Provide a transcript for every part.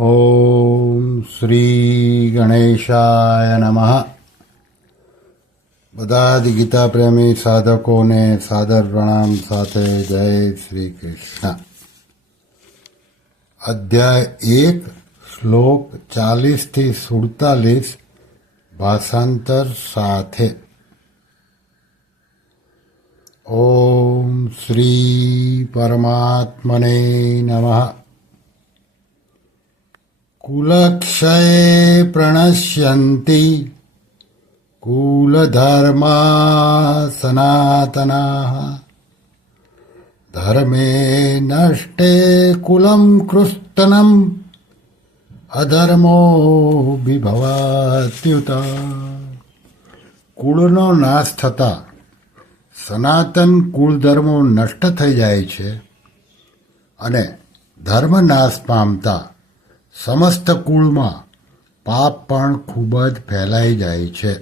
ઓમ શ્રી ગણેશાય નમઃ બધા જ ગીતા પ્રેમી સાધકોને સાદર પ્રણામ સાથે જય શ્રી કૃષ્ણ અધ્યાય એક શ્લોક ચાલીસથી સુડતાલીસ ભાષાંતર સાથે ઓમ શ્રી પરમાત્મને નમઃ कुलक्षये प्रणश्यन्ति कुलधर्मा सनातनाः धर्मे नष्टे कुलं कृस्तनम् અધર્મો વિભવાત્યુત કુળનો નાશ થતા સનાતન કુળધર્મો નષ્ટ થઈ જાય છે અને ધર્મ નાશ પામતા સમસ્ત કુળમાં પાપ પણ ખૂબ જ ફેલાઈ જાય છે.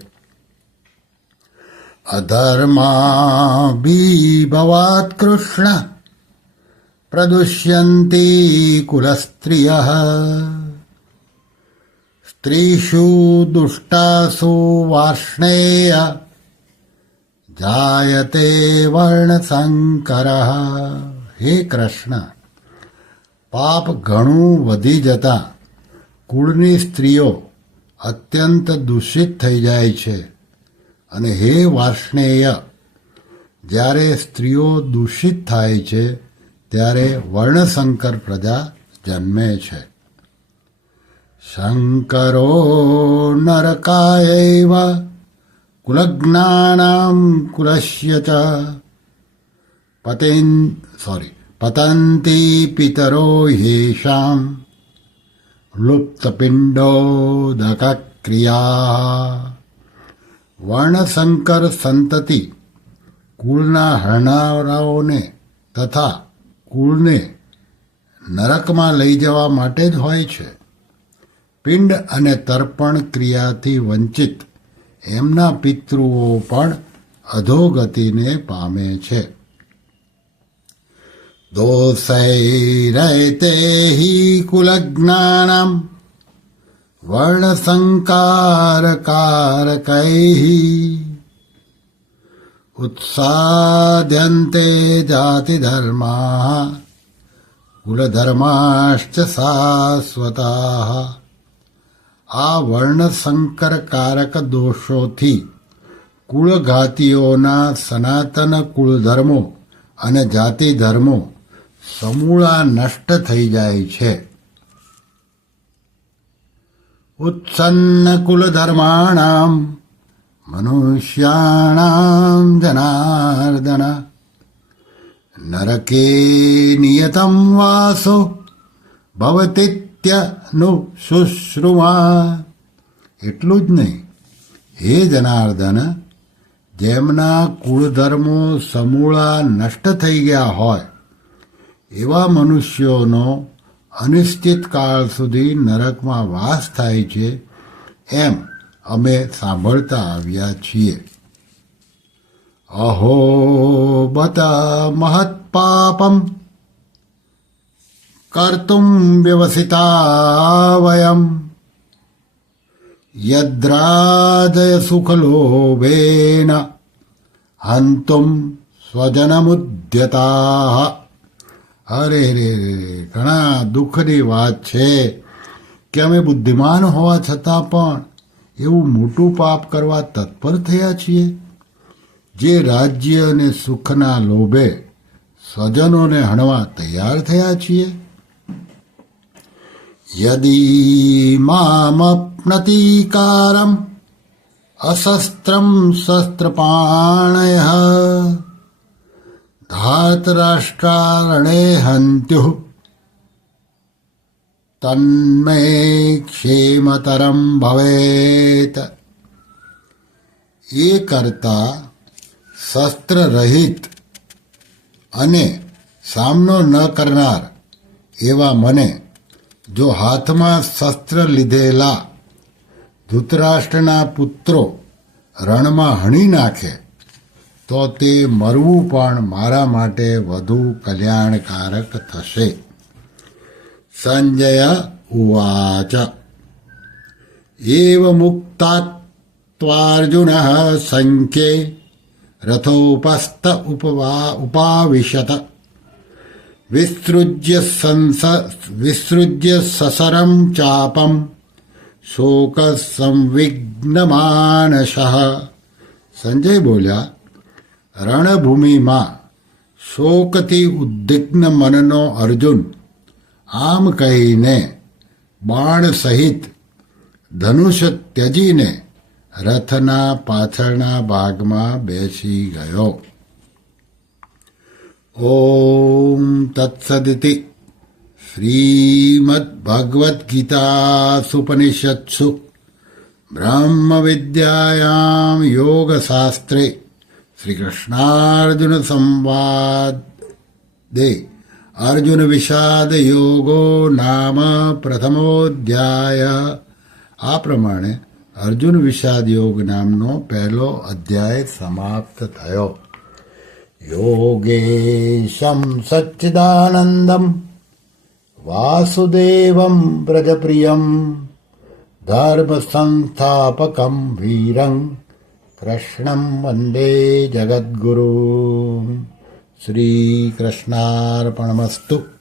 અધર્મા બીભવાત કૃષ્ણ, પ્રદુષ્યંતી કુલસ્ત્રિય. સ્ત્રીષુ દુષ્ટાસુ વાર્ષ્ણેય, જાયતે વર્ણશંકર. હે કૃષ્ણ પાપ ઘણું વધી જતા કુળની સ્ત્રીઓ અત્યંત દૂષિત થઈ જાય છે. અને હે વાર્ષ્ણેય, જ્યારે સ્ત્રીઓ દૂષિત થાય છે, ત્યારે વર્ણશંકર પ્રજા જન્મે છે. શંકરો નરકાયૈવ કુલજ્ઞાનામ કુલશ્ય ચ પતેન સોરી પતંતી પિતરો યેષામ લુપ્તપિંડોદકક્રિયા વર્ણશંકર સંતતિ કુળના હરણારાઓને તથા કુળને નરકમાં લઈ જવા માટે જ હોય છે. પિંડ અને તર્પણ ક્રિયાથી વંચિત એમના પિતૃઓ પણ અધોગતિને પામે છે. दोषैरैते हि कुलज्ञानम् वर्णसङ्कारकारकैः उत्साद्यन्ते जातिधर्माः કુલધર્માશ્ચ શાશ્વતા આ વર્ણસંકરકારક દોષોથી કુળઘાતીઓના સનાતન કુળધર્મો અને જાતિ ધર્મો સમૂળા નષ્ટ થઈ જાય છે. ઉત્સન્ન કુલધર્માણામ, મનુષ્યાણામ જનાર્દન. નરકે નિયતમ વાસો, ભવતિત્યનુ શુશ્રુમા એટલું જ નહીં, હે જનાર્દન, જેમના કુળધર્મો સમૂળા નષ્ટ થઈ ગયા હોય એવા મનુષ્યોનો અનિશ્ચિત કાળ સુધી નરકમાં વાસ થાય છે, એમ અમે સાંભળતા આવ્યા છીએ. અહો બત મહત પાપમ કર્તુમ વ્યવસિતા વયમ. યદ્રાદય સુખલોભેન હંતુમ સ્વજનમુદ્યતા. અરે રે ઘણા દુઃખની વાત છે કે અમે બુદ્ધિમાન હોવા છતાં પણ એવું મોટું પાપ કરવા તત્પર થયા છીએ. જે રાજ્ય અને સુખના લોભે સ્વજનોને હણવા તૈયાર થયા છીએ. યદી મામપ્નતીકારમ અશસ્ત્રમ શસ્ત્રપાણય ધાતરાષ્ટ્રારણે હંત્યુ तन्मे क्षेमतरं ભવેત એ કરતા શસ્ત્ર રહિત અને સામનો ન કરનાર એવા મને જો હાથમાં શસ્ત્ર લીધેલા ધૃતરાષ્ટ્રના પુત્રો રણમાં હણી નાખે તો તે મરવું પણ મારા માટે વધુ કલ્યાણકારક થશે. સંજય ઉવાચ. એવ મુક્તાત્વાર્જુન સંખ્યે રથોપસ્થ ઉપવા ઉપાવિશત. વિસૃજ્ય સંસ વિસૃજ્ય સસરમ ચાપમ શોક સંવિઘ્નમાનશ સંજય બોલ્યા રણભૂમિમાં શોકથી ઉદ્વિગ્ન મનનો અર્જુન આમ કહીને બાણ સહિત ધનુષ ત્યજીને રથના પાછળના ભાગમાં બેસી ગયો ઓમ તત્સદિતિ श्रीमद्भगवद्गीतासुपनिषत्सु ब्रह्मविद्यायां योगशास्त्रे શ્રીકૃષ્ણાર્જુન સંવાદે અર્જુન વિષાદ યોગો નામ પ્રથમોધ્યાય આ પ્રમાણે અર્જુન વિષાદ યોગ નામનો પહેલો અધ્યાય સમાપ્ત થયો યોગેશમ સચ્ચિદાનંદમ વાસુદેવમ પ્રજપ્રિયમ ધર્મ સંસ્થાપકમ વીરં कृष्णं वन्दे जगद्गुरू। श्रीकृष्णार्पणमस्तु।